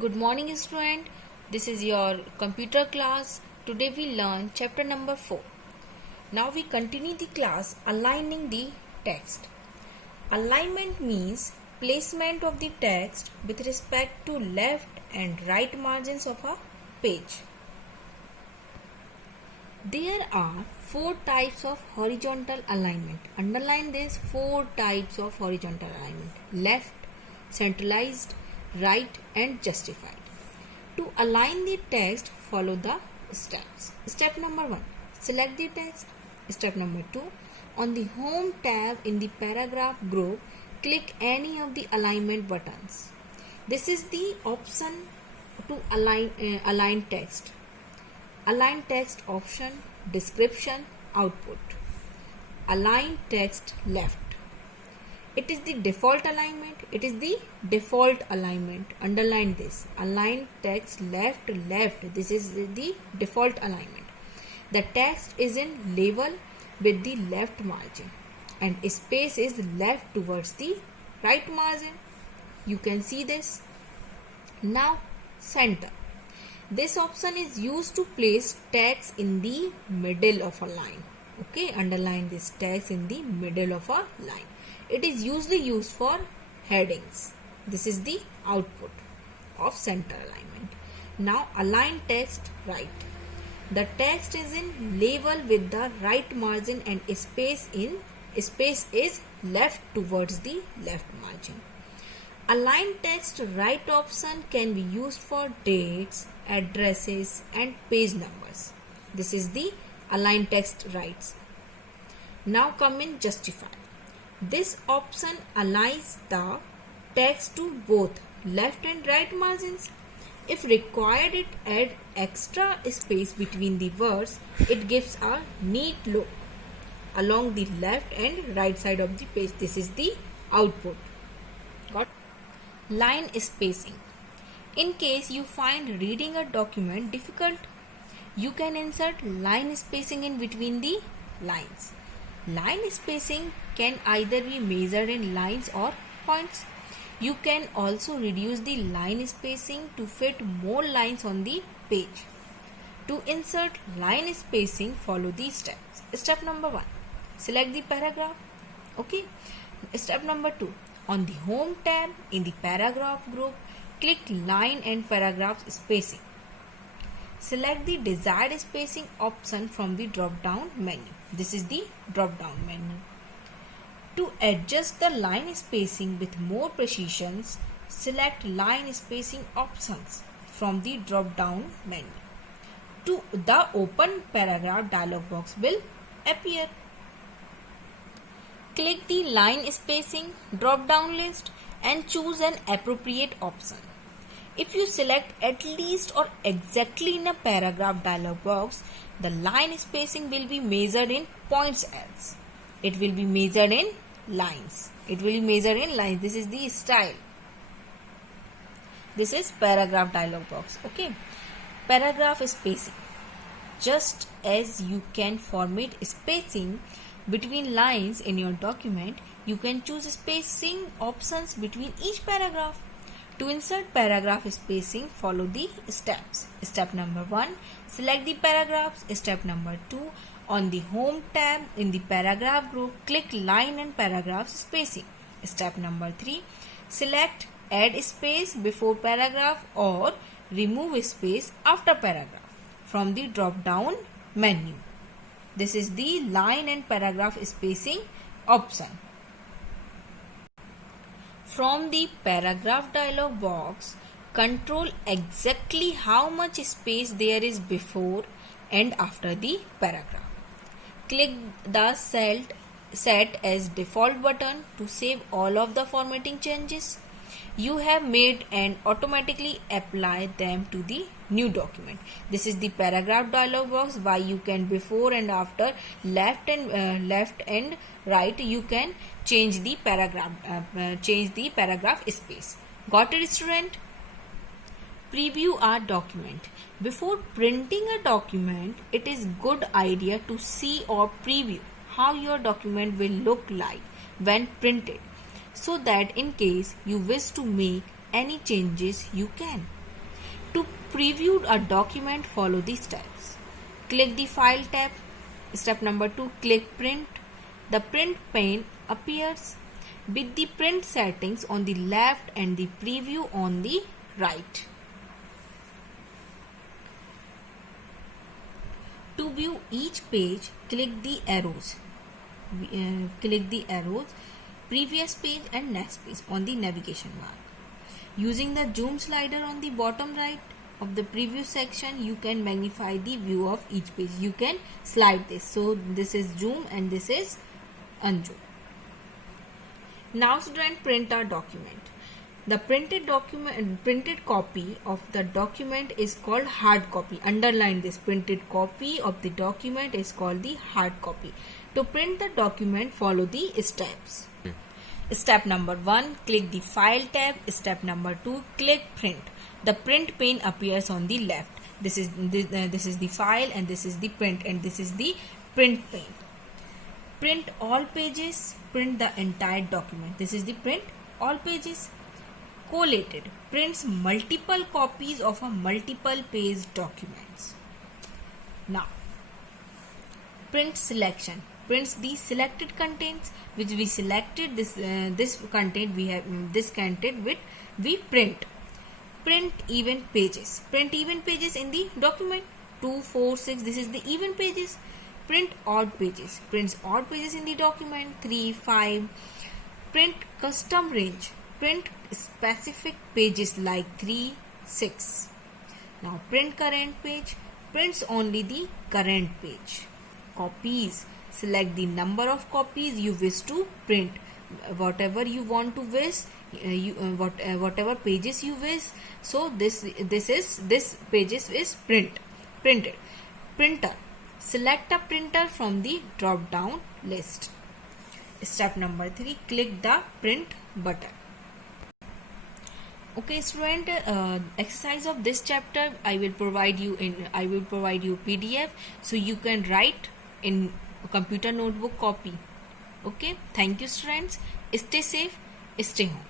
Good morning, student. This is your computer class. Today we learn chapter number 4. Now we continue the class aligning the text. Alignment means placement of the text with respect to left and right margins of a page. There are 4 types of horizontal alignment. Underline this 4 types of horizontal alignment: left, centralized, right, and justified. To align the text, follow the steps. Step number 1, select the text. Step number 2, on the home tab in the paragraph group, click any of the alignment buttons. This is the option to align text. Align text option, description, output. Align text left. It is the default alignment. It is the default alignment. Underline this. Align text left. This is the default alignment. The text is in level with the left margin and space is left towards the right margin. You can see this. Now center. This option is used to place text in the middle of a line. Okay, underline this, text in the middle of a line. It is usually used for headings. This is the output of center alignment. Now align text right. The text is in level with the right margin and space is left towards the left margin. Align text right option can be used for dates, addresses, and page numbers. This is the align text right. Now come in justify. This option aligns the text to both left and right margins. If required, it adds extra space between the words. It gives a neat look along the left and right side of the page. This is the output. Got? Line spacing. In case you find reading a document difficult, you can insert line spacing in between the lines. Line spacing can either be measured in lines or points. You can also reduce the line spacing to fit more lines on the page. To insert line spacing, follow these steps. Step number 1, select the paragraph. Okay. Step number 2, on the home tab in the paragraph group, click line and paragraph spacing. Select the desired spacing option from the drop down menu. This is the drop down menu. To adjust the line spacing with more precision, select line spacing options from the drop down menu. The open paragraph dialog box will appear. Click the line spacing drop down list and choose an appropriate option. If you select at least or exactly in a paragraph dialog box, the line spacing will be measured in points else. It will be measured in lines. This is the style. This is paragraph dialog box. Okay. Paragraph spacing. Just as you can format spacing between lines in your document, you can choose spacing options between each paragraph. To insert paragraph spacing, follow the steps. Step number 1, select the paragraphs. Step number 2, on the home tab in the paragraph group, click line and paragraph spacing. Step number 3, select add space before paragraph or remove space after paragraph from the drop down menu. This is the line and paragraph spacing option. From the paragraph dialog box, control exactly how much space there is before and after the paragraph. Click the set as default button to save all of the formatting changes you have made and automatically apply them to the new document. This is the paragraph dialog box. Why you can before and after, left and right, you can change the paragraph space. Got it, student? Preview our document. Before printing a document, it is good idea to see or preview how your document will look like when printed, so that in case you wish to make any changes, you can. To preview a document, follow these steps. Click the File tab. Step number 2, click Print. The print pane appears with the print settings on the left and the preview on the right. To view each page, click the arrows. Previous page and next page on the navigation bar. Using the zoom slider on the bottom right of the preview section, you can magnify the view of each page. You can slide this. So this is zoom and this is unzoom. Now student, print our document. The printed copy of the document is called hard copy. Underline this. Printed copy of the document is called the hard copy. To print the document, follow the steps. Step number 1, click the File tab. Step number 2, click Print. The print pane appears on the left. This is the file and this is the print and this is the print pane. Print all pages. Print the entire document. This is the print all pages. Collated prints multiple copies of a multiple page documents. Now, print selection prints the selected contents which we selected. This content we print. Print even pages. Print even pages in the document. 2, 4, 6. This is the even pages. Print odd pages. Prints odd pages in the document. 3, 5. Print custom range. Print specific pages like 3, 6. Now print current page. Prints only the current page. Copies. Select the number of copies you wish to print. Whatever you want to wish, whatever pages you wish. So this pages is printed. Printer. Select a printer from the drop down list. Step number 3, click the print button. Okay student, exercise of this chapter I will provide you PDF, so you can write in computer notebook copy. Okay, thank you students. Stay safe, stay home.